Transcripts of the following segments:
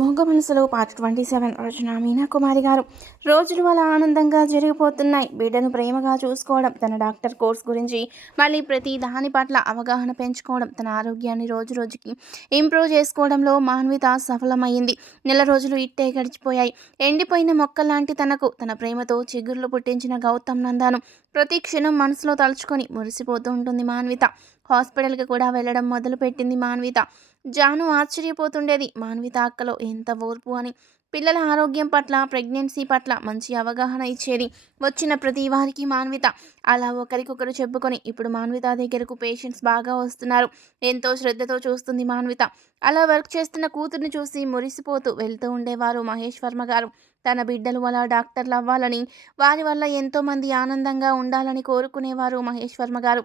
మొగ్గ మనసులో part twenty seven రచన మీనా కుమారి గారు. రోజులు అలా ఆనందంగా జరిగిపోతున్నాయి. బిడ్డను ప్రేమగా చూసుకోవడం తన డాక్టర్ కోర్స్ గురించి మళ్ళీ ప్రతి దాని పట్ల అవగాహన పెంచుకోవడం తన ఆరోగ్యాన్ని రోజు రోజుకి ఇంప్రూవ్ చేసుకోవడంలో మాన్విత సఫలమైంది. నెల రోజులు ఇట్టే గడిచిపోయాయి. ఎండిపోయిన మొక్కలాంటి తనకు తన ప్రేమతో చిగుర్లు పుట్టించిన గౌతమ్ నందాను ప్రతి క్షణం మనసులో తలుచుకొని మురిసిపోతూ ఉంటుంది మాన్విత. హాస్పిటల్కి కూడా వెళ్ళడం మొదలుపెట్టింది మాన్విత. జాను ఆశ్చర్యపోతుండేది. మాన్విత అక్కలో ఎంత ఓర్పు అని. పిల్లల ఆరోగ్యం పట్ల ప్రెగ్నెన్సీ పట్ల మంచి అవగాహన ఇచ్చేది వచ్చిన ప్రతి వారికి మాన్విత. అలా ఒకరికొకరు చెప్పుకొని ఇప్పుడు మాన్విత దగ్గరకు పేషెంట్స్ బాగా వస్తున్నారు. ఎంతో శ్రద్ధతో చూస్తుంది మాన్విత. అలా వర్క్ చేస్తున్న కూతుర్ని చూసి మురిసిపోతూ వెళ్తూ ఉండేవారు మహేష్ వర్మ గారు. తన బిడ్డలు అలా డాక్టర్లు అవ్వాలని వారి వల్ల ఎంతోమంది ఆనందంగా ఉండాలని కోరుకునేవారు మహేష్ వర్మ గారు.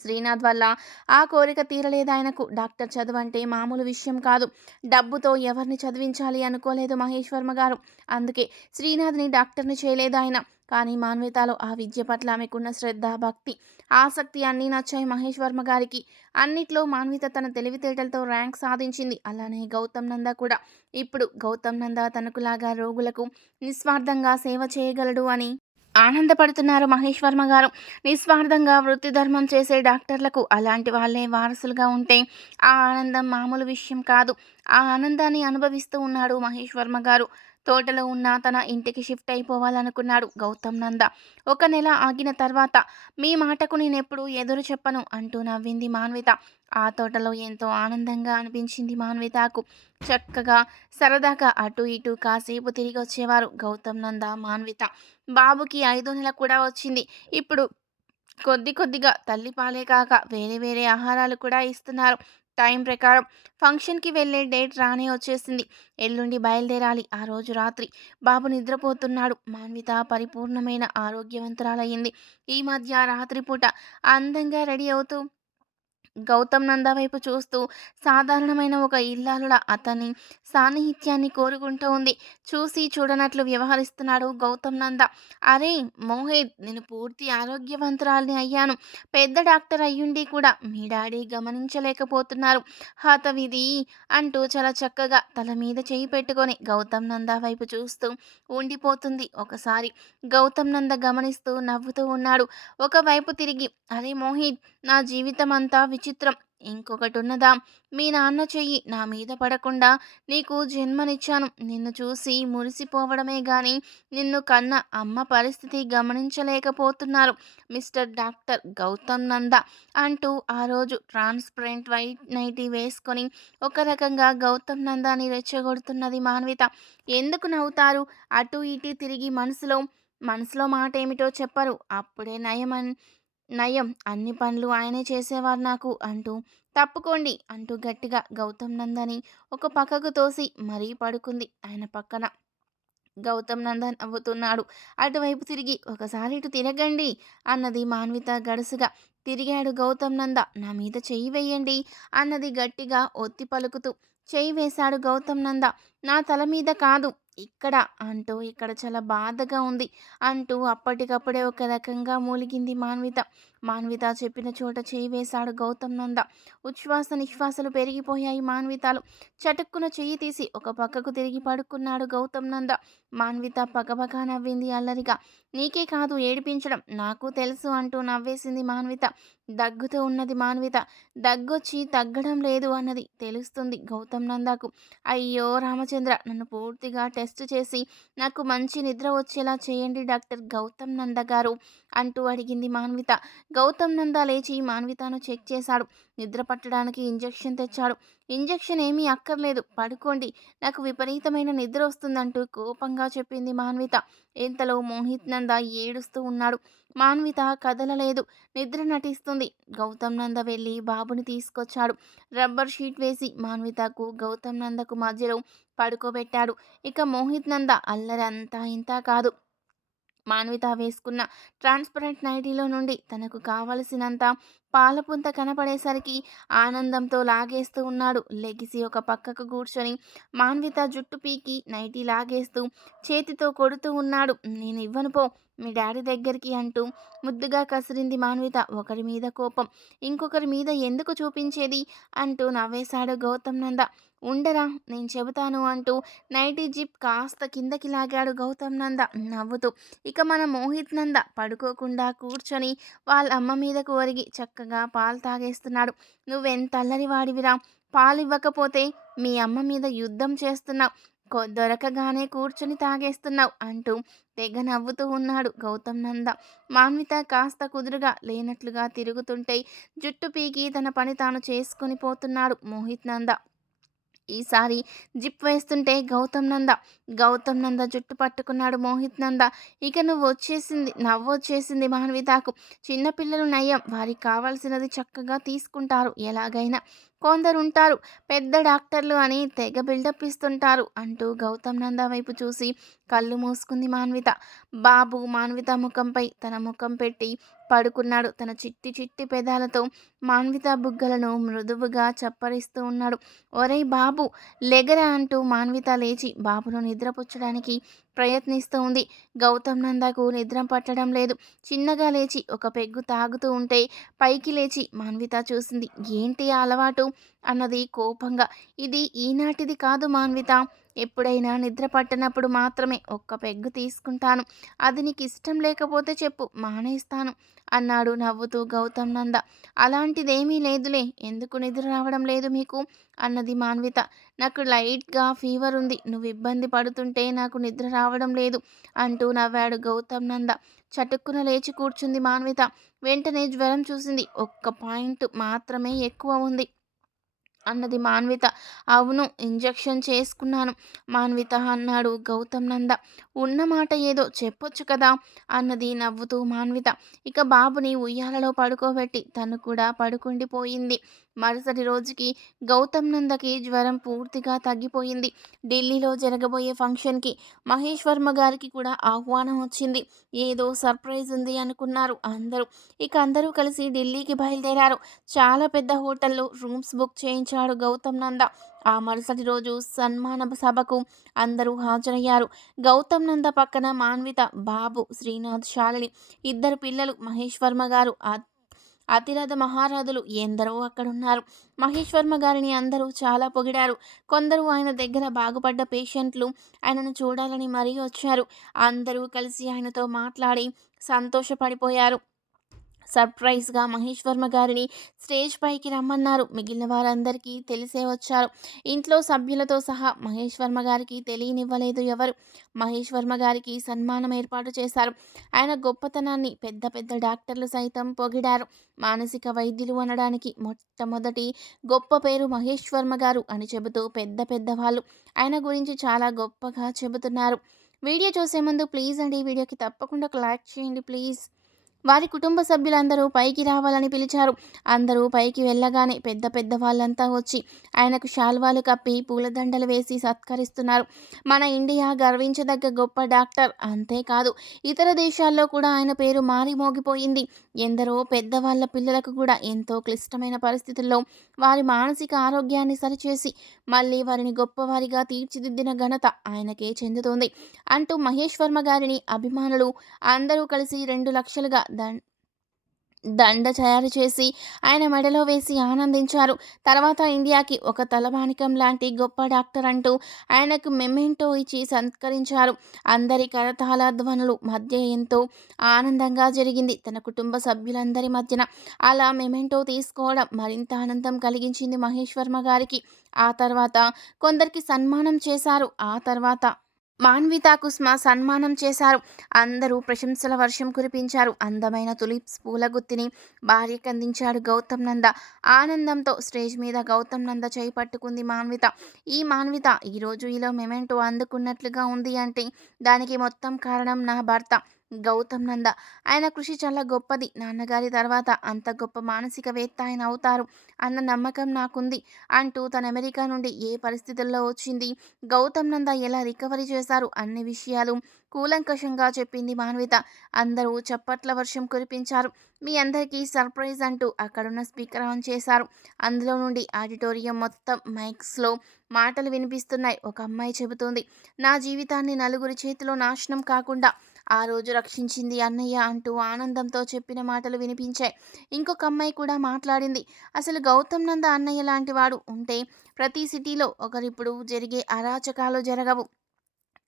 శ్రీనాథ్ వల్ల ఆ కోరిక తీరలేదు ఆయనకు. డాక్టర్ చదువు అంటే మామూలు విషయం కాదు. డబ్బుతో ఎవరిని చదివించాలి అనుకోలేదు మహేష్ వర్మ గారు. అందుకే శ్రీనాథ్ని డాక్టర్ని చేయలేదు ఆయన. కానీ మాన్వితాలో ఆ విద్య పట్ల ఆమెకున్న శ్రద్ధ భక్తి ఆసక్తి అన్నీ నచ్చాయి మహేష్ వర్మ గారికి. అన్నిట్లో మాన్విత తన తెలివితేటలతో ర్యాంక్ సాధించింది. అలానే గౌతమ్ నంద కూడా. ఇప్పుడు గౌతమ్ నంద తనకులాగా రోగులకు నిస్వార్థంగా సేవ చేయగలడు అని ఆనందపడుతున్నారు మహేష్ వర్మ గారు. నిస్వార్థంగా వృత్తి ధర్మం చేసే డాక్టర్లకు అలాంటి వాళ్ళే వారసులుగా ఉంటే ఆ ఆనందం మామూలు విషయం కాదు. ఆ ఆనందాన్ని అనుభవిస్తూ ఉన్నాడు మహేష్ వర్మ గారు. తోటలో ఉన్న తన ఇంటికి షిఫ్ట్ అయిపోవాలనుకున్నాడు గౌతమ్ నంద. ఒక నెల ఆగిన తర్వాత మీ మాటకు నేనెప్పుడు ఎదురు చెప్పను అంటూ నవ్వింది మాన్విత. ఆ తోటలో ఎంతో ఆనందంగా అనిపించింది మాన్వితకు. చక్కగా సరదాగా అటు ఇటు కాసేపు తిరిగి వచ్చేవారు గౌతమ్ నంద మాన్విత. బాబుకి ఐదో నెల కూడా వచ్చింది. ఇప్పుడు కొద్ది కొద్దిగా తల్లిపాలే కాక వేరే వేరే ఆహారాలు కూడా ఇస్తున్నారు. టైం ప్రకారం ఫంక్షన్కి వెళ్ళే డేట్ రానే వచ్చేసింది. ఎల్లుండి బయలుదేరాలి. ఆ రోజు రాత్రి బాబు నిద్రపోతున్నాడు. మాన్విత పరిపూర్ణమైన ఆరోగ్యవంతురాలయ్యింది. ఈ మధ్య రాత్రిపూట అందంగా రెడీ అవుతూ గౌతమ్ నంద వైపు చూస్తూ సాధారణమైన ఒక ఇల్లాలుడ అతని సాన్నిహిత్యాన్ని కోరుకుంటూ ఉంది. చూసి చూడనట్లు వ్యవహరిస్తున్నాడు గౌతమ్ నంద. అరే మోహిత్ నేను పూర్తి ఆరోగ్యవంతురాల్ని అయ్యాను. పెద్ద డాక్టర్ అయ్యుండి కూడా మీ డాడీ గమనించలేకపోతున్నారు. హతవిధి అంటూ చాలా చక్కగా తల మీద చేయి పెట్టుకొని గౌతమ్ నంద వైపు చూస్తూ ఉండిపోతుంది ఒకసారి. గౌతమ్ నంద గమనిస్తూ నవ్వుతూ ఉన్నాడు. ఒకవైపు తిరిగి అరే మోహిత్ నా జీవితం అంతా విచిత్రం. ఇంకొకటి ఉన్నదా మీ నాన్న చెయ్యి నా మీద పడకుండా నీకు జన్మనిచ్చాను. నిన్ను చూసి మురిసిపోవడమే గాని నిన్ను కన్న అమ్మ పరిస్థితి గమనించలేకపోతున్నారు. మిస్టర్ డాక్టర్ గౌతమ్ నంద అంటూ ఆ రోజు ట్రాన్స్పరెంట్ వైట్ నైటీ వేసుకొని ఒక రకంగా గౌతమ్ నందాని రెచ్చగొడుతున్నది మాన్విత. ఎందుకు నవ్వుతారు? అటు ఇటు తిరిగి మనసులో మనసులో మాట ఏమిటో చెప్పరు. అప్పుడే నయమన్ నయం అన్ని పనులు ఆయనే చేసేవారు నాకు అంటూ తప్పుకోండి అంటూ గట్టిగా గౌతమ్ నందని ఒక పక్కకు తోసి మరీ పడుకుంది ఆయన పక్కన. గౌతమ్ నందన్ నవ్వుతున్నాడు. అటువైపు తిరిగి ఒకసారి ఇటు తిరగండి అన్నది మాన్విత గడుసుగా. తిరిగాడు గౌతమ్ నంద. నా మీద చెయ్యి వేయండి అన్నది గట్టిగా ఒత్తి పలుకుతూ. చెయ్యి వేశాడు గౌతమ్ నంద. నా తల మీద కాదు. ఇక్కడ అంటూ ఇక్కడ చాలా బాధగా ఉంది అంటూ అప్పటికప్పుడే ఒక రకంగా మూలిగింది మాన్విత. మాన్విత చెప్పిన చోట చేయి వేశాడు గౌతమ్ నంద. ఉచ్ఛ్వాస నిశ్వాసలు పెరిగిపోయాయి మాన్వితాలు. చటుక్కున చెయ్యి తీసి ఒక పక్కకు తిరిగి పడుకున్నాడు గౌతమ్ నంద. మాన్విత పగపగా నవ్వింది అల్లరిగా. నీకే కాదు ఏడిపించడం. నాకు తెలుసు అంటూ నవ్వేసింది మాన్విత. దగ్గుతూ ఉన్నది మాన్విత. దగ్గొచ్చి తగ్గడం లేదు అన్నది తెలుస్తుంది గౌతమ్ నందాకు. అయ్యో రామచంద్ర నన్ను పూర్తిగా టెస్ట్ చేసి నాకు మంచి నిద్ర వచ్చేలా చేయండి డాక్టర్ గౌతమ్ నంద గారు అంటూ అడిగింది మాన్విత. గౌతమ్ నందా లేచి మాన్వితను చెక్ చేశాడు. నిద్ర పట్టడానికి ఇంజెక్షన్ తెచ్చాడు. ఇంజెక్షన్ ఏమీ అక్కర్లేదు. పడుకోండి. నాకు విపరీతమైన నిద్ర వస్తుందంటూ కోపంగా చెప్పింది మాన్విత. ఇంతలో మోహిత్ నంద ఏడుస్తూ ఉన్నాడు. మాన్విత కదలలేదు. నిద్ర నటిస్తుంది. గౌతమ్ నంద వెళ్ళి బాబుని తీసుకొచ్చాడు. రబ్బర్ షీట్ వేసి మాన్వితకు గౌతమ్ నందకు మధ్యలో పడుకోబెట్టాడు. ఇక మోహిత్ నంద అల్లరంతా ఇంత కాదు. మాన్విత వేసుకున్న ట్రాన్స్పరెంట్ నైటీలో నుండి తనకు కావలసినంత పాలపుంత కనపడేసరికి ఆనందంతో లాగేస్తూ ఉన్నాడు. లెగిసి ఒక పక్కకు కూర్చొని మాన్విత జుట్టు పీకి నైటీ లాగేస్తూ చేతితో కొడుతూ ఉన్నాడు. నేను ఇవ్వను పో మీ డాడీ దగ్గరికి అంటూ ముద్దుగా కసిరింది మాన్విత. ఒకరి మీద కోపం ఇంకొకరి మీద ఎందుకు చూపించేది అంటూ నవ్వేశాడు గౌతమ్ నంద. ఉండరా నేను చెబుతాను అంటూ నైటీ జిప్ కాస్త కిందకి లాగాడు గౌతమ్ నంద. నవ్వుతూ ఇక మన మోహిత్ నంద పడుకోకుండా కూర్చొని వాళ్ళ అమ్మ మీదకు ఒరిగి చక్క చక్కగా పాలు తాగేస్తున్నాడు. నువ్వెంత అల్లరి వాడివిరా. పాలు ఇవ్వకపోతే మీ అమ్మ మీద యుద్ధం చేస్తున్నావు దొరకగానే కూర్చుని తాగేస్తున్నావు అంటూ తెగ నవ్వుతూ ఉన్నాడు గౌతమ్ నంద. మాన్విత కాస్త కుదురుగా లేనట్లుగా తిరుగుతుంటే జుట్టు పీకి తన పని తాను చేసుకుని పోతున్నాడు మోహిత్ నంద. ఈసారి జిప్ వేస్తుంటే గౌతమ్ నంద. గౌతమ్ నంద జుట్టు పట్టుకున్నాడు మోహిత్ నంద. ఇక నువ్వు వచ్చేసింది నవ్వొచ్చేసింది మాన్వితాకు. చిన్నపిల్లలు నయం వారికి కావాల్సినది చక్కగా తీసుకుంటారు. ఎలాగైనా కొందరుంటారు పెద్ద డాక్టర్లు అని తెగ బిల్డప్ ఇస్తుంటారు అంటూ గౌతమ్ నంద వైపు చూసి కళ్ళు మూసుకుంది మాన్విత. బాబు మాన్విత ముఖంపై తన ముఖం పెట్టి పడుకున్నాడు. తన చిట్టి చిట్టి పెదాలతో మాన్విత బుగ్గలను మృదువుగా చప్పరిస్తూ ఉన్నాడు. ఒరేయ్ బాబు లెగరా అంటూ మాన్విత లేచి బాబును నిద్రపుచ్చడానికి ప్రయత్నిస్తూ ఉంది. గౌతమ్ నందకు నిద్ర పట్టడం లేదు. చిన్నగా లేచి ఒక పెగ్గు తాగుతూ ఉంటే పైకి లేచి మాన్విత చూసింది. ఏంటి అలవాటు? అన్నది కోపంగా. ఇది ఈనాటిది కాదు మాన్విత. ఎప్పుడైనా నిద్ర పట్టినప్పుడు మాత్రమే ఒక్క పెగ్గు తీసుకుంటాను. అది నీకు ఇష్టం లేకపోతే చెప్పు మానేస్తాను అన్నాడు నవ్వుతూ గౌతమ్ నంద. అలాంటిదేమీ లేదులే ఎందుకు నిద్ర రావడం లేదు మీకు? అన్నది మాన్విత. నాకు లైట్గా ఫీవర్ ఉంది నువ్వు ఇబ్బంది పడుతుంటే నాకు నిద్ర రావడం లేదు అంటూ నవ్వాడు గౌతమ్ నంద. చటుక్కున లేచి కూర్చుంది మాన్విత. వెంటనే జ్వరం చూసింది. ఒక్క పాయింట్ మాత్రమే ఎక్కువ ఉంది. అన్నది మాన్విత. అవును ఇంజెక్షన్ చేసుకున్నాను. మాన్విత అన్నాడు గౌతమ్ నంద. ఉన్న మాట ఏదో చెప్పొచ్చు కదా అన్నది నవ్వుతూ మాన్విత. ఇక బాబుని ఉయ్యాలలో పడుకోబెట్టి తను కూడా పడుకుండిపోయింది. మరుసటి రోజుకి గౌతమ్ నందకి జ్వరం పూర్తిగా తగ్గిపోయింది. ఢిల్లీలో జరగబోయే ఫంక్షన్కి మహేష్ వర్మ గారికి కూడా ఆహ్వానం వచ్చింది. ఏదో సర్ప్రైజ్ ఉంది అనుకున్నారు అందరూ. ఇక అందరూ కలిసి ఢిల్లీకి బయలుదేరారు. చాలా పెద్ద హోటల్లో రూమ్స్ బుక్ చేయించాడు గౌతమ్ నంద. ఆ మరుసటి రోజు సన్మాన సభకు అందరూ హాజరయ్యారు. గౌతమ్ నంద పక్కన మాన్విత బాబు శ్రీనాథ్ శాలిని ఇద్దరు పిల్లలు మహేష్ వర్మ గారు అతిరథ మహారాధులు ఎందరో అక్కడున్నారు. మహేశ్వర్మ గారిని అందరూ చాలా పొగిడారు. కొందరు ఆయన దగ్గర బాగుపడ్డ పేషెంట్లు ఆయనను చూడాలని మరీ వచ్చారు. అందరూ కలిసి ఆయనతో మాట్లాడి సంతోషపడిపోయారు. సర్ప్రైజ్గా మహేష్ వర్మ గారిని స్టేజ్ పైకి రమ్మన్నారు. మిగిలిన వారందరికీ తెలిసే వచ్చారు. ఇంట్లో సభ్యులతో సహా మహేష్ వర్మ గారికి తెలియనివ్వలేదు ఎవరు. మహేష్ వర్మ గారికి సన్మానం ఏర్పాటు చేశారు. ఆయన గొప్పతనాన్ని పెద్ద పెద్ద డాక్టర్లు సైతం పొగిడారు. మానసిక వైద్యులు అనడానికి మొట్టమొదటి గొప్ప పేరు మహేష్ వర్మ గారు అని చెబుతూ పెద్ద పెద్ద వాళ్ళు ఆయన గురించి చాలా గొప్పగా చెబుతున్నారు. వీడియో చూసే ముందు ప్లీజ్ అండి ఈ వీడియోకి తప్పకుండా ఒక లైక్ చేయండి ప్లీజ్. వారి కుటుంబ సభ్యులందరూ పైకి రావాలని పిలిచారు. అందరూ పైకి వెళ్ళగానే పెద్ద పెద్ద వాళ్ళంతా వచ్చి ఆయనకు శాల్వాలు కప్పి పూలదండలు వేసి సత్కరిస్తున్నారు. మన ఇండియా గర్వించదగ్గ గొప్ప డాక్టర్ అంతేకాదు ఇతర దేశాల్లో కూడా ఆయన పేరు మారి మోగిపోయింది. ఎందరో పెద్దవాళ్ళ పిల్లలకు కూడా ఎంతో క్లిష్టమైన పరిస్థితుల్లో వారి మానసిక ఆరోగ్యాన్ని సరిచేసి మళ్ళీ వారిని గొప్పవారిగా తీర్చిదిద్దిన ఘనత ఆయనకే చెందుతోంది. అంటూ మహేష్ వర్మ గారిని అభిమానులు అందరూ కలిసి రెండు లక్షలుగా దండ దండ తయారు చేసి ఆయన మెడలో వేసి ఆనందించారు. తర్వాత ఇండియాకి ఒక తలబానికం లాంటి గొప్ప డాక్టర్ అంటూ ఆయనకు మెమెంటో ఇచ్చి సత్కరించారు. అందరి కరతాళ ధ్వనులు మధ్య ఎంతో ఆనందంగా జరిగింది. తన కుటుంబ సభ్యులందరి మధ్యన అలా మెమెంటో తీసుకోవడం మరింత ఆనందం కలిగించింది మహేష్ వర్మ గారికి. ఆ తర్వాత కొందరికి సన్మానం చేశారు. ఆ తర్వాత మాన్వితా కుస్మ సన్మానం చేశారు. అందరూ ప్రశంసల వర్షం కురిపించారు. అందమైన తులిప్స్ పూల గుత్తిని భార్యకు అందించాడు గౌతమ్ నంద. ఆనందంతో స్టేజ్ మీద గౌతమ్ నంద చేయి పట్టుకుంది మాన్విత. ఈ మాన్విత ఈరోజు ఇలా మెమెంటో అందుకున్నట్లుగా ఉంది అంటే దానికి మొత్తం కారణం నా భర్త. గౌతమ్ నంద. ఆయన కృషి చాలా గొప్పది. నాన్నగారి తర్వాత అంత గొప్ప మానసికవేత్త ఆయన అవుతారు అన్న నమ్మకం నాకుంది. అంటూ తన అమెరికా నుండి ఏ పరిస్థితుల్లో వచ్చింది గౌతమ్ నంద ఎలా రికవరీ చేశారు అన్ని విషయాలు కూలంకషంగా చెప్పింది మాన్విత. అందరూ చప్పట్ల వర్షం కురిపించారు. మీ అందరికీ సర్ప్రైజ్ అంటూ అక్కడున్న స్పీకర్ ఆన్ చేశారు. అందులో నుండి ఆడిటోరియం మొత్తం మైక్స్లో మాటలు వినిపిస్తున్నాయి. ఒక అమ్మాయి చెబుతోంది నా జీవితాన్ని నలుగురి చేతిలో నాశనం కాకుండా ఆ రోజు రక్షించింది అన్నయ్య అంటూ ఆనందంతో చెప్పిన మాటలు వినిపించాయి. ఇంకొక అమ్మాయి కూడా మాట్లాడింది. అసలు గౌతమ్ నంద అన్నయ్య లాంటి వాడు ఉంటే ప్రతి సిటీలో ఒకరిప్పుడు జరిగే అరాచకాలు జరగవు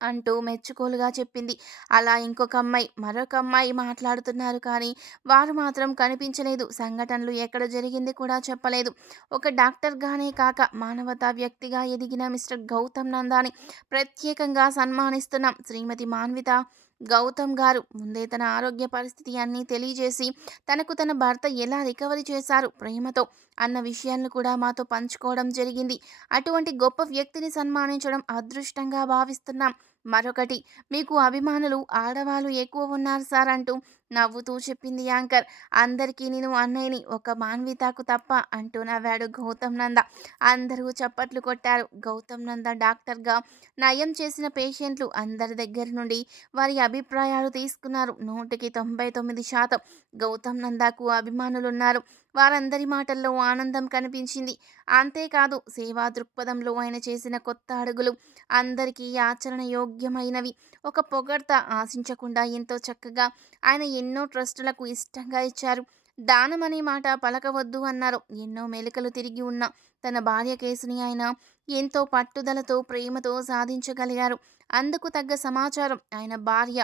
అంటూ మెచ్చుకోలుగా చెప్పింది. అలా ఇంకొక అమ్మాయి మరొక అమ్మాయి మాట్లాడుతున్నారు కానీ వారు మాత్రం కనిపించలేదు. సంఘటనలు ఎక్కడ జరిగింది కూడా చెప్పలేదు. ఒక డాక్టర్గానే కాక మానవతా వ్యక్తిగా ఎదిగిన మిస్టర్ గౌతమ్ నందాని ప్రత్యేకంగా సన్మానిస్తున్నాం. శ్రీమతి మాన్విత గౌతమ్ గారు ముందే తన ఆరోగ్య పరిస్థితి అన్నీ తెలియజేసి తనకు తన భర్త ఎలా రికవరీ చేశారు ప్రేమతో అన్న విషయాలను కూడా మాతో పంచుకోవడం జరిగింది. అటువంటి గొప్ప వ్యక్తిని సన్మానించడం అదృష్టంగా భావిస్తున్నాం. మరొకటి మీకు అభిమానులు ఆడవాళ్ళు ఎక్కువ ఉన్నారు సార్ అంటూ నవ్వుతూ చెప్పింది యాంకర్. అందరికీ నేను అన్నయ్యని ఒక మాన్వితాకు తప్ప అంటూ నవ్వాడు గౌతమ్ నంద. అందరూ చప్పట్లు కొట్టారు. గౌతమ్ నంద డాక్టర్గా నయం చేసిన పేషెంట్లు అందరి దగ్గర నుండి వారి అభిప్రాయాలు తీసుకున్నారు. నూటికి తొంభై తొమ్మిది శాతం గౌతమ్ నందాకు అభిమానులు ఉన్నారు వారందరి మాటల్లో ఆనందం కనిపించింది. అంతేకాదు సేవా దృక్పథంలో ఆయన చేసిన కొత్త అడుగులు అందరికీ ఆచరణ యోగ్యమైనవి ఒక పొగడ్త ఆశించకుండా ఎంతో చక్కగా ఆయన ఎన్నో ట్రస్టులకు ఇష్టంగా ఇచ్చారు. దానం అనే మాట పలకవద్దు అన్నారు. ఎన్నో మెలికలు తిరిగి ఉన్న తన భార్య కేసుని ఆయన ఎంతో పట్టుదలతో ప్రేమతో సాధించగలిగారు. అందుకు తగ్గ సమాచారం ఆయన భార్య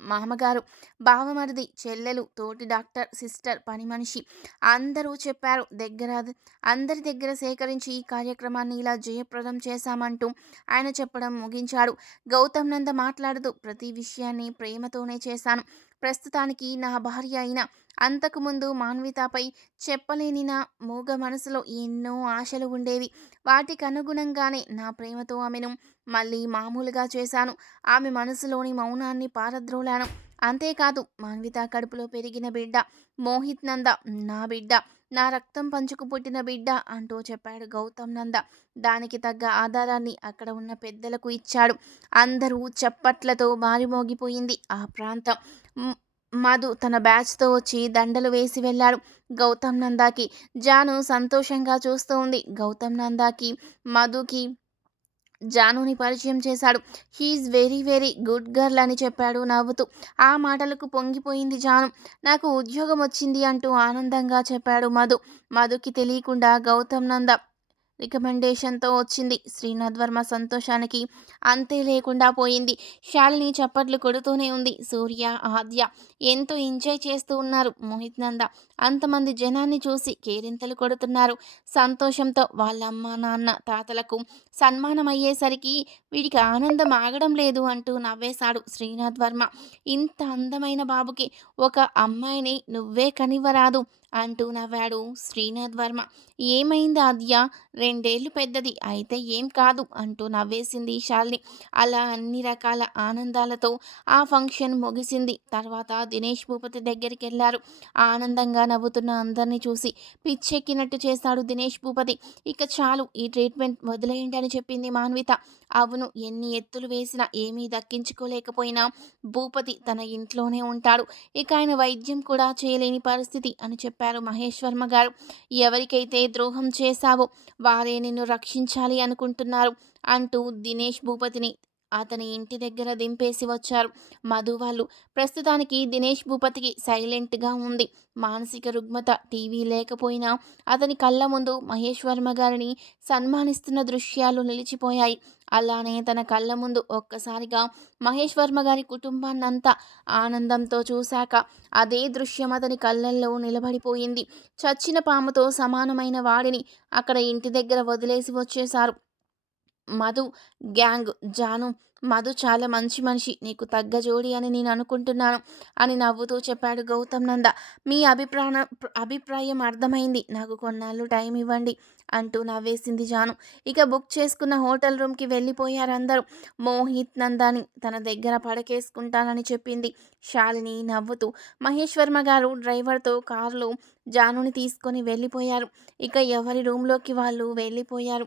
మామగారు బావమరిది చెల్లెలు తోటి డాక్టర్ సిస్టర్ పని మనిషి. అందరూ చెప్పారు దగ్గర అందరి దగ్గర సేకరించి ఈ కార్యక్రమాన్ని ఇలా జయప్రదం చేశామంటూ ఆయన చెప్పడం ముగించాడు. గౌతమ్ నంద మాట్లాడుతూ ప్రతి విషయాన్ని ప్రేమతోనే చేశాను. ప్రస్తుతానికి నా భార్య అయిన అంతకుముందు మాన్వితపై చెప్పలేని నా మూగ మనసులో ఎన్నో ఆశలు ఉండేవి. వాటికి అనుగుణంగానే నా ప్రేమతో ఆమెను మళ్ళీ మామూలుగా చేశాను. ఆమె మనసులోని మౌనాన్ని పారద్రోలాను. అంతేకాదు మాన్విత కడుపులో పెరిగిన బిడ్డ మోహిత్ నంద నా బిడ్డ నా రక్తం పంచుకు పుట్టిన బిడ్డ అంటూ చెప్పాడు గౌతమ్ నంద. దానికి తగ్గ ఆధారాన్ని అక్కడ ఉన్న పెద్దలకు ఇచ్చాడు. అందరూ చప్పట్లతో మారిమోగిపోయింది ఆ ప్రాంతం. మధు తన బ్యాచ్తో వచ్చి దండలు వేసి వెళ్ళాడు. గౌతమ్ నందాకి జాను సంతోషంగా చూస్తూ ఉంది. గౌతమ్ నందాకి మధుకి జానుని పరిచయం చేశాడు. He's very very good girl అని చెప్పాడు నవ్వుతూ. ఆ మాటలకు పొంగిపోయింది జాను. నాకు ఉద్యోగం వచ్చింది అంటూ ఆనందంగా చెప్పాడు మధు. మధుకి తెలియకుండా గౌతమ్ నంద రికమెండేషన్తో వచ్చింది. శ్రీనాథ్ వర్మ సంతోషానికి అంతే లేకుండా పోయింది. శాలిని చప్పట్లు కొడుతూనే ఉంది. సూర్య ఆద్య ఎంతో ఎంజాయ్ చేస్తూ ఉన్నారు. మోహిత్ నంద అంతమంది జనాన్ని చూసి కేరింతలు కొడుతున్నారు. సంతోషంతో వాళ్ళ అమ్మ నాన్న తాతలకు సన్మానం అయ్యేసరికి వీడికి ఆనందం ఆగడం లేదు అంటూ నవ్వేశాడు శ్రీనాథ్ వర్మ. ఇంత అందమైన బాబుకి ఒక అమ్మాయిని నువ్వే కనివ్వరాదు. అంటూ నవ్వాడు శ్రీనాథ్ వర్మ. ఏమైంది ఆద్య? రెండేళ్ళు పెద్దది అయితే ఏం కాదు అంటూ నవ్వేసింది శాలిని. అలా అన్ని రకాల ఆనందాలతో ఆ ఫంక్షన్ ముగిసింది. తర్వాత దినేష్ భూపతి దగ్గరికి వెళ్ళారు. ఆనందంగా నవ్వుతున్న అందరినీ చూసి పిచ్చెక్కినట్టు చేశాడు దినేష్ భూపతి. ఇక చాలు ఈ ట్రీట్మెంట్ వదిలేయండి అని చెప్పింది మాన్విత. అవును. ఎన్ని ఎత్తులు వేసినా ఏమీ దక్కించుకోలేకపోయినా భూపతి తన ఇంట్లోనే ఉంటాడు. ఇక ఆయన వైద్యం కూడా చేయలేని పరిస్థితి అని చెప్పారు మహేష్ వర్మ గారు. ఎవరికైతే ద్రోహం చేశావో వారే నిన్ను రక్షించాలి అనుకుంటున్నారు అంటూ దినేష్ భూపతిని అతని ఇంటి దగ్గర దింపేసి వచ్చారు. మధు వాళ్ళు ప్రస్తుతానికి దినేష్ భూపతికి సైలెంట్గా ఉంది. మానసిక రుగ్మత టీవీ లేకపోయినా అతని కళ్ళ ముందు మహేష్ వర్మ గారిని సన్మానిస్తున్న దృశ్యాలు నిలిచిపోయాయి. అలానే తన కళ్ళ ముందు ఒక్కసారిగా మహేష్ వర్మ గారి కుటుంబాన్నంతా ఆనందంతో చూశాక అదే దృశ్యం అతని కళ్ళల్లో నిలబడిపోయింది. చచ్చిన పాముతో సమానమైన వాడిని అక్కడ ఇంటి దగ్గర వదిలేసి వచ్చేశారు. మధు గ్యాంగ్ జాను మధు చాలా మంచి మనిషి నీకు తగ్గ జోడి అని నేను అనుకుంటున్నాను అని నవ్వుతూ చెప్పాడు గౌతమ్ నంద. మీ అభిప్రాయ అభిప్రాయం అర్థమైంది. నాకు కొన్నాళ్ళు టైం ఇవ్వండి అంటూ నవ్వేసింది జాను. ఇక బుక్ చేసుకున్న హోటల్ రూమ్కి వెళ్ళిపోయారు అందరూ మోహిత్ నందాని తన దగ్గర పడకేసుకుంటానని చెప్పింది శాలిని నవ్వుతూ. మహేశ్వర్మ గారు డ్రైవర్తో కారులో జానుని తీసుకొని వెళ్ళిపోయారు. ఇక ఎవరి రూమ్లోకి వాళ్ళు వెళ్ళిపోయారు?